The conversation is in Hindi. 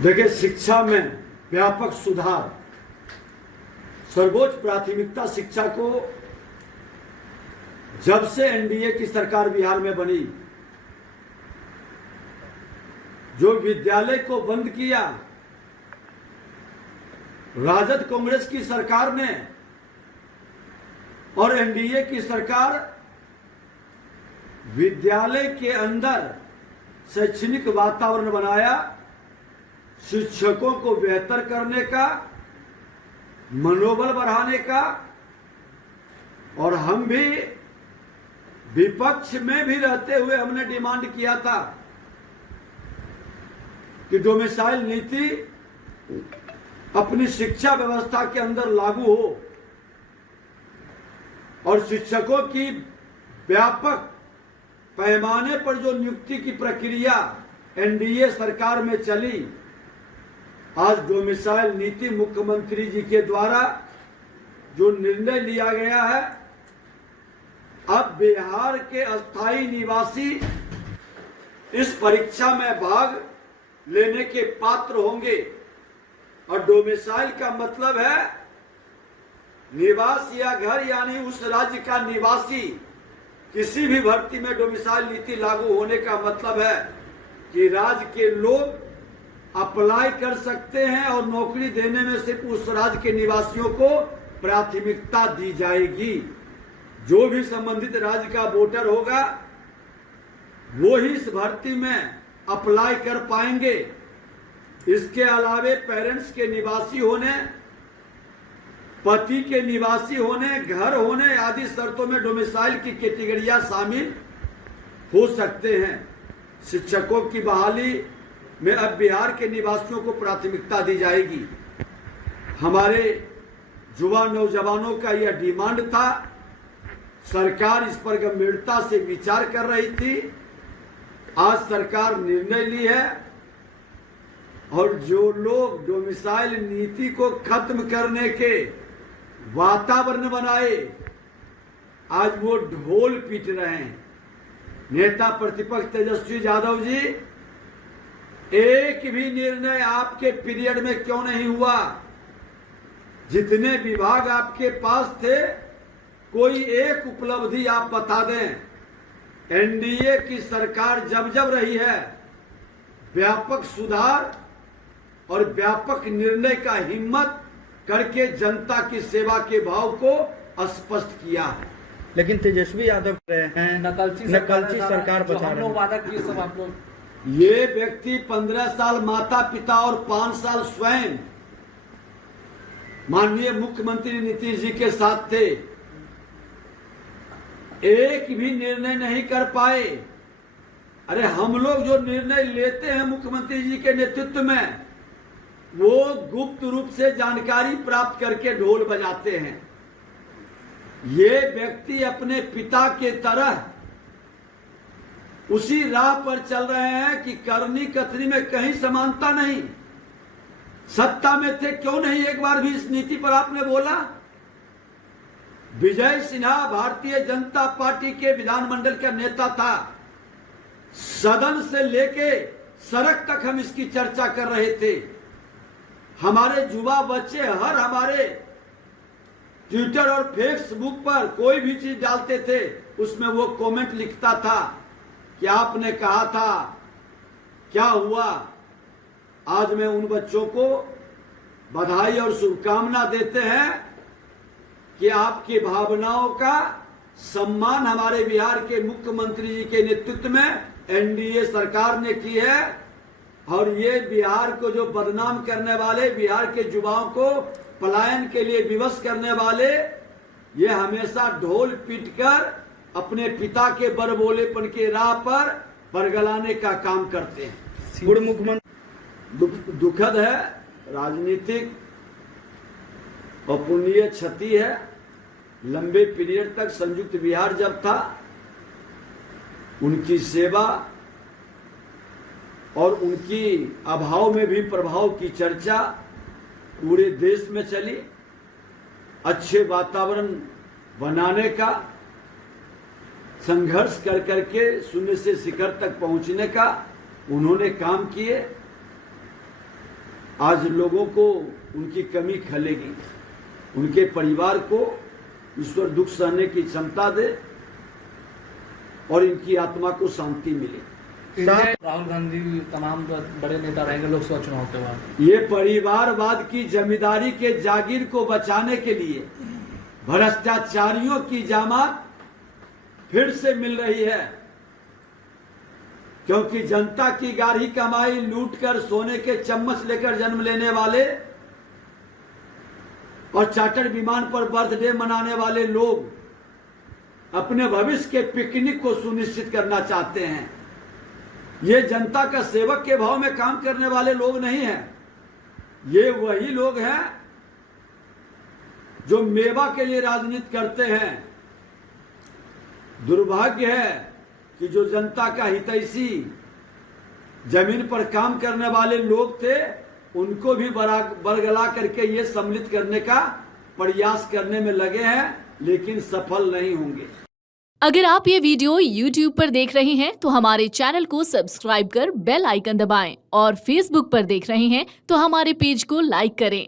देखिए, शिक्षा में व्यापक सुधार, सर्वोच्च प्राथमिकता शिक्षा को जब से एनडीए की सरकार बिहार में बनी, जो विद्यालय को बंद किया राजद कांग्रेस की सरकार ने और एनडीए की सरकार विद्यालय के अंदर शैक्षणिक वातावरण बनाया, शिक्षकों को बेहतर करने का, मनोबल बढ़ाने का। और हम भी विपक्ष में भी रहते हुए हमने डिमांड किया था कि डोमिसाइल नीति अपनी शिक्षा व्यवस्था के अंदर लागू हो और शिक्षकों की व्यापक पैमाने पर जो नियुक्ति की प्रक्रिया एनडीए सरकार में चली, आज डोमिसाइल नीति मुख्यमंत्री जी के द्वारा जो निर्णय लिया गया है, अब बिहार के अस्थायी निवासी इस परीक्षा में भाग लेने के पात्र होंगे। और डोमिसाइल का मतलब है निवास या घर, यानी उस राज्य का निवासी। किसी भी भर्ती में डोमिसाइल नीति लागू होने का मतलब है कि राज्य के लोग अप्लाई कर सकते हैं और नौकरी देने में सिर्फ उस राज्य के निवासियों को प्राथमिकता दी जाएगी। जो भी संबंधित राज्य का वोटर होगा वो ही इस भर्ती में अप्लाई कर पाएंगे। इसके अलावे पेरेंट्स के निवासी होने, पति के निवासी होने, घर होने आदि शर्तों में डोमिसाइल की कैटेगरियां शामिल हो सकते हैं। शिक्षकों की बहाली में अब बिहार के निवासियों को प्राथमिकता दी जाएगी। हमारे युवा नौजवानों का यह डिमांड था। सरकार इस पर गंभीरता से विचार कर रही थी। आज सरकार निर्णय ली है और जो लोग डोमिसाइल नीति को खत्म करने के वातावरण बनाए, आज वो ढोल पीट रहे हैं। नेता प्रतिपक्ष तेजस्वी यादव जी, एक भी निर्णय आपके पीरियड में क्यों नहीं हुआ? जितने विभाग आपके पास थे, कोई एक उपलब्धि आप बता दें। एनडीए की सरकार जब जब रही है, व्यापक सुधार और व्यापक निर्णय का हिम्मत करके जनता की सेवा के भाव को स्पष्ट किया है। लेकिन तेजस्वी यादव कह रहे हैं नकलची सरकार बचा रहे हैं। वादा किए सब आप लोग। ये व्यक्ति 15 साल माता पिता और 5 साल स्वयं माननीय मुख्यमंत्री नीतीश जी के साथ थे, एक भी निर्णय नहीं कर पाए। अरे हम लोग जो निर्णय लेते हैं मुख्यमंत्री जी के नेतृत्व में, वो गुप्त रूप से जानकारी प्राप्त करके ढोल बजाते हैं। ये व्यक्ति अपने पिता के तरह उसी राह पर चल रहे हैं कि करनी कथनी में कहीं समानता नहीं। सत्ता में थे, क्यों नहीं एक बार भी इस नीति पर आपने बोला? विजय सिन्हा भारतीय जनता पार्टी के विधानमंडल का नेता था। सदन से लेके सड़क तक हम इसकी चर्चा कर रहे थे। हमारे युवा बच्चे हर हमारे ट्विटर और फेसबुक पर कोई भी चीज डालते थे, उसमें वो कमेंट लिखता था कि आपने कहा था, क्या हुआ? आज मैं उन बच्चों को बधाई और शुभकामना देते हैं कि आपकी भावनाओं का सम्मान हमारे बिहार के मुख्यमंत्री जी के नेतृत्व में एनडीए सरकार ने की है। और ये बिहार को जो बदनाम करने वाले, बिहार के युवाओं को पलायन के लिए विवश करने वाले, ये हमेशा ढोल पीटकर अपने पिता के बड़बोलेपन के राह पर बरगलाने का काम करते हैं। पूर्व मुख्यमंत्री दुखद है, राजनीतिक और पुण्य क्षति है। लंबे पीरियड तक संयुक्त बिहार जब था, उनकी सेवा और उनकी अभाव में भी प्रभाव की चर्चा पूरे देश में चली। अच्छे वातावरण बनाने का, संघर्ष कर करके शून्य से शिखर तक पहुंचने का उन्होंने काम किए। आज लोगों को उनकी कमी खलेगी, उनके परिवार को ईश्वर दुख सहने की क्षमता दे और इनकी आत्मा को शांति मिले। राहुल गांधी तमाम बड़े नेता रहेंगे लोकसभा चुनाव के बाद। ये परिवारवाद की जमींदारी के जागीर को बचाने के लिए भ्रष्टाचारियों की जामात फिर से मिल रही है, क्योंकि जनता की गाढ़ी कमाई लूटकर सोने के चम्मच लेकर जन्म लेने वाले और चार्टर्ड विमान पर बर्थडे मनाने वाले लोग अपने भविष्य के पिकनिक को सुनिश्चित करना चाहते हैं। ये जनता का सेवक के भाव में काम करने वाले लोग नहीं हैं, ये वही लोग हैं जो मेवा के लिए राजनीति करते हैं। दुर्भाग्य है कि जो जनता का हितैषी जमीन पर काम करने वाले लोग थे, उनको भी बरगला करके ये सम्मिलित करने का प्रयास करने में लगे हैं, लेकिन सफल नहीं होंगे। अगर आप ये वीडियो YouTube पर देख रहे हैं तो हमारे चैनल को सब्सक्राइब कर बेल आइकन दबाएं और Facebook पर देख रहे हैं तो हमारे पेज को लाइक करें।